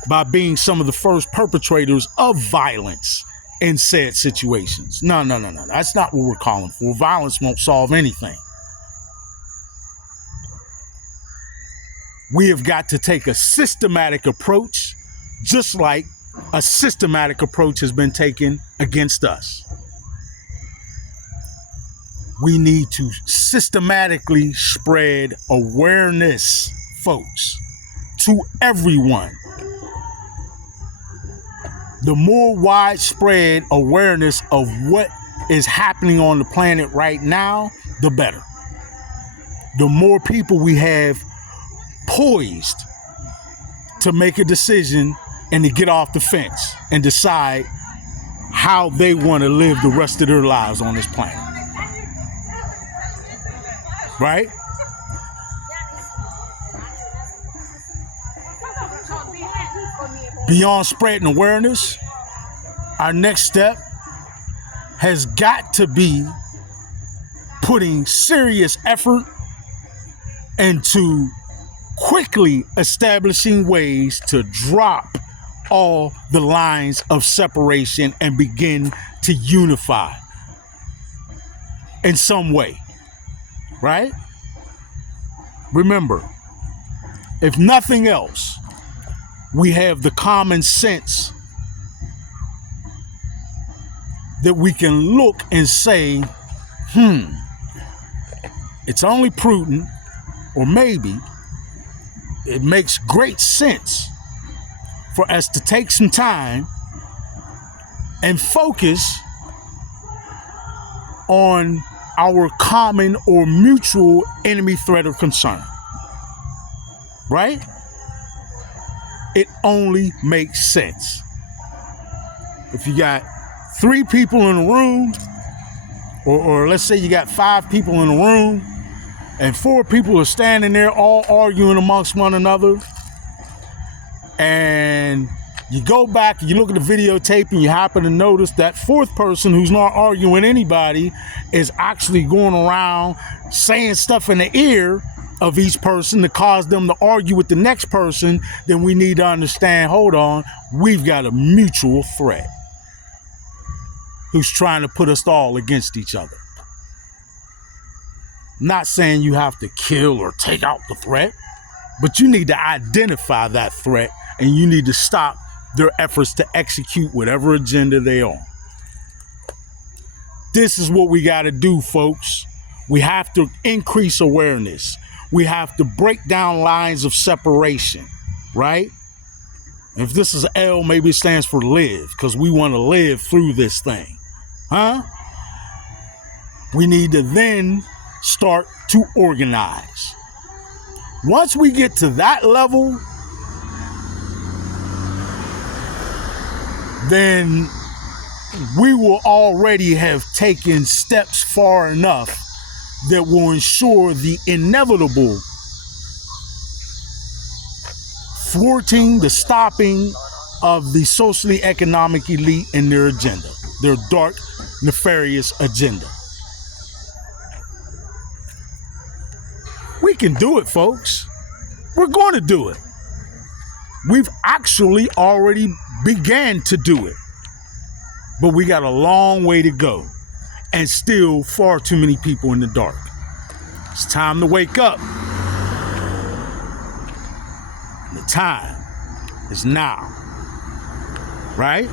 by being some of the first perpetrators of violence in said situations. No. That's not what we're calling for. Violence won't solve anything. We have got to take a systematic approach, just like a systematic approach has been taken against us. We need to systematically spread awareness, folks, to everyone. The more widespread awareness of what is happening on the planet right now, the better. The more people we have poised to make a decision and to get off the fence and decide how they want to live the rest of their lives on this planet. Right? Beyond spreading awareness, our next step has got to be putting serious effort into quickly establishing ways to drop all the lines of separation and begin to unify in some way, right? Remember, if nothing else, we have the common sense that we can look and say, it's only prudent, or maybe it makes great sense for us to take some time and focus on our common or mutual enemy, threat, or concern. Right? It only makes sense. If you got 3 people in a room, or let's say you got 5 people in a room, and 4 people are standing there all arguing amongst one another, and you go back and you look at the videotape and you happen to notice that 4th person who's not arguing anybody is actually going around saying stuff in the ear of each person to cause them to argue with the next person, then we need to understand, hold on, we've got a mutual threat who's trying to put us all against each other. Not saying you have to kill or take out the threat, but you need to identify that threat and you need to stop their efforts to execute whatever agenda they are. This is what we got to do, folks. We have to increase awareness. We have to break down lines of separation, right? If this is L, maybe it stands for live, because we want to live through this thing. Huh? We need to then start to organize. Once we get to that level, then we will already have taken steps far enough that will ensure the inevitable thwarting, the stopping of the socially economic elite and their agenda, their dark, nefarious agenda. We can do it, folks. We're going to do it. We've actually already began to do it. But we got a long way to go and still far too many people in the dark. It's time to wake up. The time is now, right?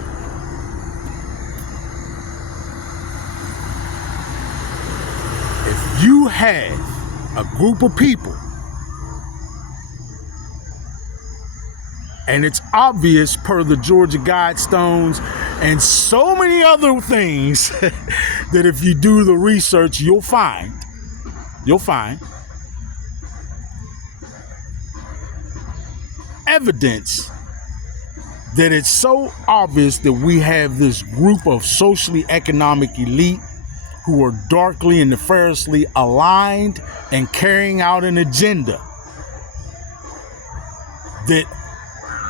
If you have a group of people, and it's obvious per the Georgia Guidestones and so many other things that if you do the research, you'll find evidence that it's so obvious that we have this group of socially economic elite who are darkly and nefariously aligned and carrying out an agenda that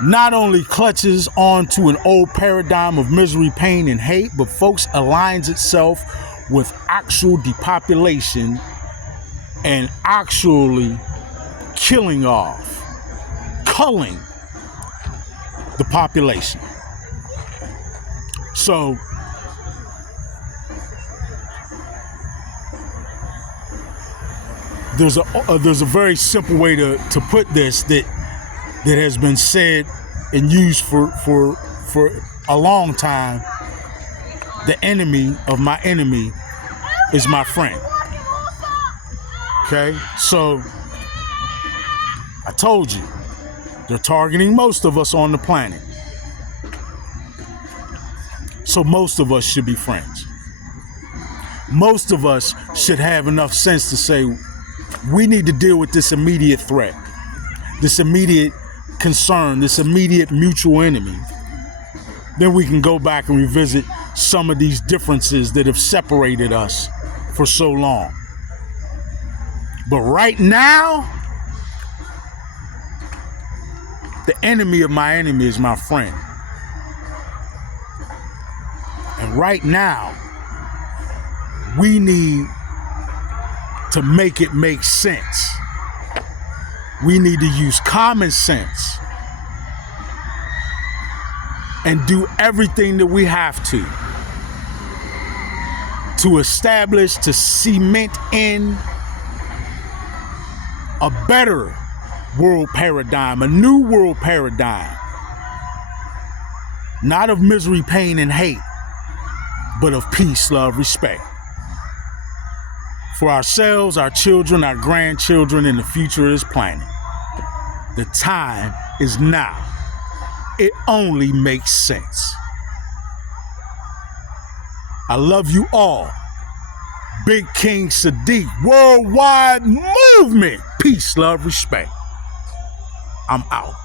not only clutches onto an old paradigm of misery, pain, and hate, but folks aligns itself with actual depopulation and actually killing off, culling the population. So there's a very simple way to put this that has been said and used for a long time. The enemy of my enemy is my friend. Okay, so I told you, they're targeting most of us on the planet. So most of us should be friends. Most of us should have enough sense to say, we need to deal with this immediate threat, this immediate concern, this immediate mutual enemy. Then we can go back and revisit some of these differences that have separated us for so long. But right now, the enemy of my enemy is my friend. And right now, we need to make it make sense. We need to use common sense and do everything that we have to establish, to cement in a better world paradigm, a new world paradigm, not of misery, pain, and hate, but of peace, love, respect. For ourselves, our children, our grandchildren, and the future of this planet. The time is now. It only makes sense. I love you all. Big King Sadiq, worldwide movement. Peace, love, respect. I'm out.